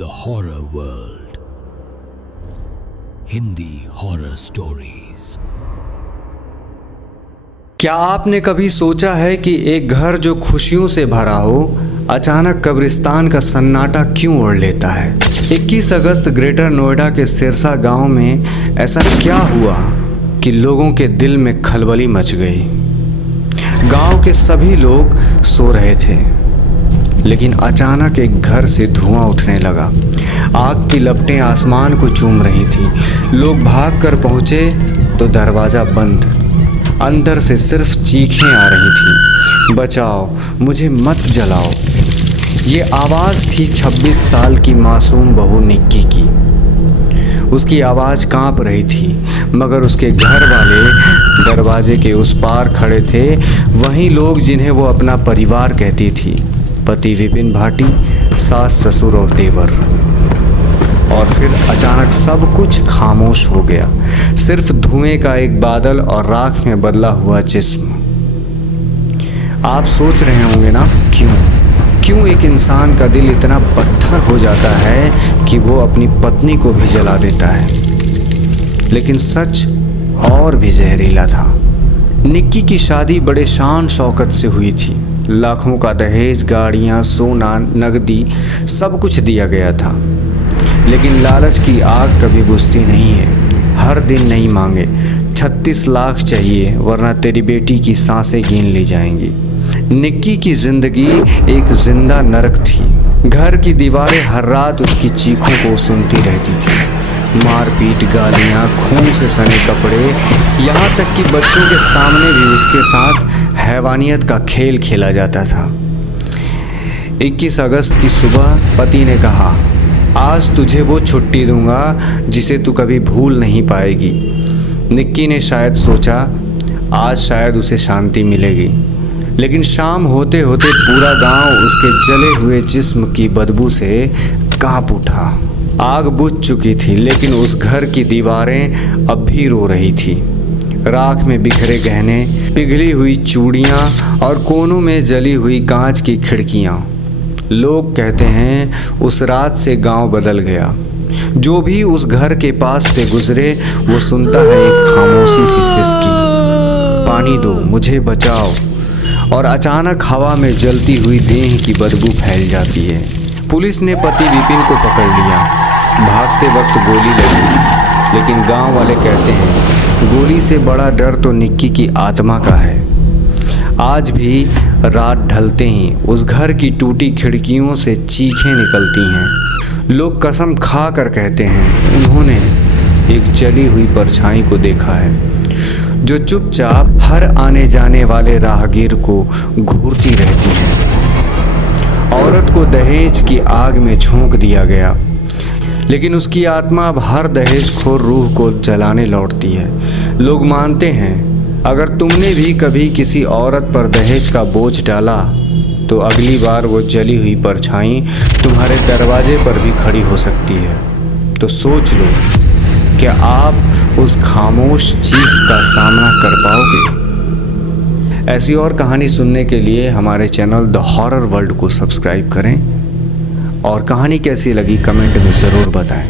The Horror World. Hindi horror stories. क्या आपने कभी सोचा है कि एक घर जो खुशियों से भरा हो अचानक कब्रिस्तान का सन्नाटा क्यों ओढ़ लेता है। 21 अगस्त ग्रेटर नोएडा के सिरसा गांव में ऐसा क्या हुआ कि लोगों के दिल में खलबली मच गई। गांव के सभी लोग सो रहे थे, लेकिन अचानक एक घर से धुआं उठने लगा। आग की लपटें आसमान को चूम रही थी। लोग भागकर पहुंचे तो दरवाज़ा बंद। अंदर से सिर्फ चीखें आ रही थीं, बचाओ, मुझे मत जलाओ। ये आवाज़ थी 26 साल की मासूम बहू निक्की की। उसकी आवाज़ कांप रही थी, मगर उसके घर वाले दरवाजे के उस पार खड़े थे। वहीं लोग जिन्हें वो अपना परिवार कहती थी, पति विपिन भाटी, सास ससुर और देवर। और फिर अचानक सब कुछ खामोश हो गया। सिर्फ धुएं का एक बादल और राख में बदला हुआ जिस्म। आप सोच रहे होंगे ना, क्यों एक इंसान का दिल इतना पत्थर हो जाता है कि वो अपनी पत्नी को भी जला देता है। लेकिन सच और भी जहरीला था। निक्की की शादी बड़े शान शौकत से हुई थी। लाखों का दहेज, गाड़ियाँ, सोना, नगदी, सब कुछ दिया गया था। लेकिन लालच की आग कभी बुझती नहीं है। हर दिन नहीं मांगे, 36 लाख चाहिए, वरना तेरी बेटी की सांसें गिन ली जाएंगी। निक्की की जिंदगी एक जिंदा नरक थी। घर की दीवारें हर रात उसकी चीखों को सुनती रहती थी। मारपीट, गालियाँ, खून से सने कपड़े, यहाँ तक कि बच्चों के सामने भी उसके साथ हैवानियत का खेल खेला जाता था। 21 अगस्त की सुबह पति ने कहा, आज तुझे वो छुट्टी दूंगा जिसे तू कभी भूल नहीं पाएगी। निक्की ने शायद सोचा आज शायद उसे शांति मिलेगी, लेकिन शाम होते होते पूरा गांव उसके जले हुए जिस्म की बदबू से कांप उठा। आग बुझ चुकी थी, लेकिन उस घर की दीवारें अब भी रो रही थी। राख में बिखरे गहने, पिघली हुई चूड़ियाँ और कोनों में जली हुई कांच की खिड़कियाँ। लोग कहते हैं उस रात से गांव बदल गया। जो भी उस घर के पास से गुजरे वो सुनता है एक खामोशी सी सिसकी, पानी दो, मुझे बचाओ। और अचानक हवा में जलती हुई देह की बदबू फैल जाती है। पुलिस ने पति विपिन को पकड़ लिया। भागते वक्त गोली लगी, लेकिन गांव वाले कहते हैं गोली से बड़ा डर तो निक्की की आत्मा का है। आज भी रात ढलते ही उस घर की टूटी खिड़कियों से चीखें निकलती हैं। लोग कसम खा कर कहते हैं उन्होंने एक जली हुई परछाई को देखा है, जो चुपचाप हर आने जाने वाले राहगीर को घूरती रहती है। औरत को दहेज की आग में झोंक दिया गया, लेकिन उसकी आत्मा अब हर दहेजखोर रूह को जलाने लौटती है। लोग मानते हैं अगर तुमने भी कभी किसी औरत पर दहेज का बोझ डाला तो अगली बार वो जली हुई परछाई तुम्हारे दरवाजे पर भी खड़ी हो सकती है। तो सोच लो, क्या आप उस खामोश चीख का सामना कर पाओगे? ऐसी और कहानी सुनने के लिए हमारे चैनल द हॉरर वर्ल्ड को सब्सक्राइब करें और कहानी कैसी लगी कमेंट में ज़रूर बताएं।